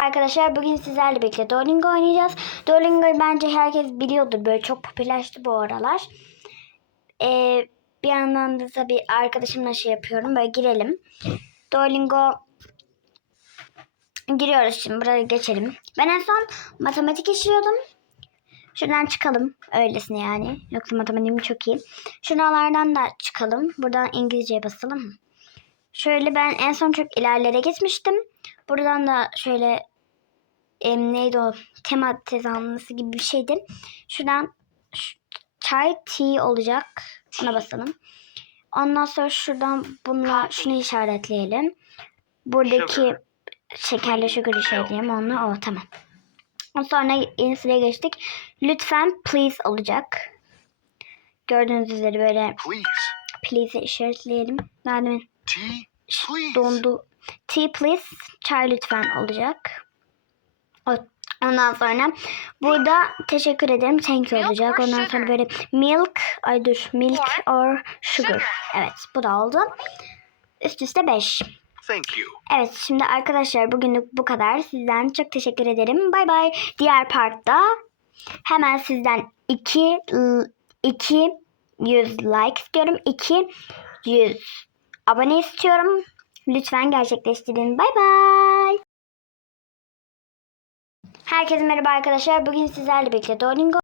Arkadaşlar bugün sizlerle birlikte Duolingo oynayacağız. Duolingo'yu bence herkes biliyordur. Böyle çok popülerleşti bu aralar. Ee, bir yandan da tabii arkadaşımla şey yapıyorum. Böyle girelim. Duolingo giriyoruz şimdi. Buraya geçelim. Ben en son matematik işliyordum. Şuradan çıkalım. Öylesine yani. Yoksa matematiğim çok iyi. Şuralardan da çıkalım. Buradan İngilizceye basalım. Şöyle ben en son çok ilerlere gitmiştim. Buradan da şöyle em, neydi o tema tezanlısı gibi bir şeydi. Şuradan ş- çay tea olacak. Ona basalım. Ondan sonra şuradan bununla şunu işaretleyelim. Buradaki Sugar. şekerle sugar işaretleyelim. Onunla o tamam. Sonra yeni sıraya geçtik. Lütfen please olacak. Gördüğünüz üzere böyle Please. please'i işaretleyelim. Daha demin please. dondu. Tea please. Çay lütfen olacak. Ondan sonra burada teşekkür ederim. Thank you olacak. Ondan sonra böyle milk. Ay dur. Milk or sugar. Evet bu da oldu. Üst üste 5. Thank you. Evet şimdi arkadaşlar bugünlük bu kadar. Sizden çok teşekkür ederim. Bay bay. Diğer partta hemen sizden 2 200 like istiyorum. 200 abone istiyorum. Lütfen gerçekleştirin. Bay bay. Herkese merhaba arkadaşlar. Bugün sizlerle birlikte Duolingo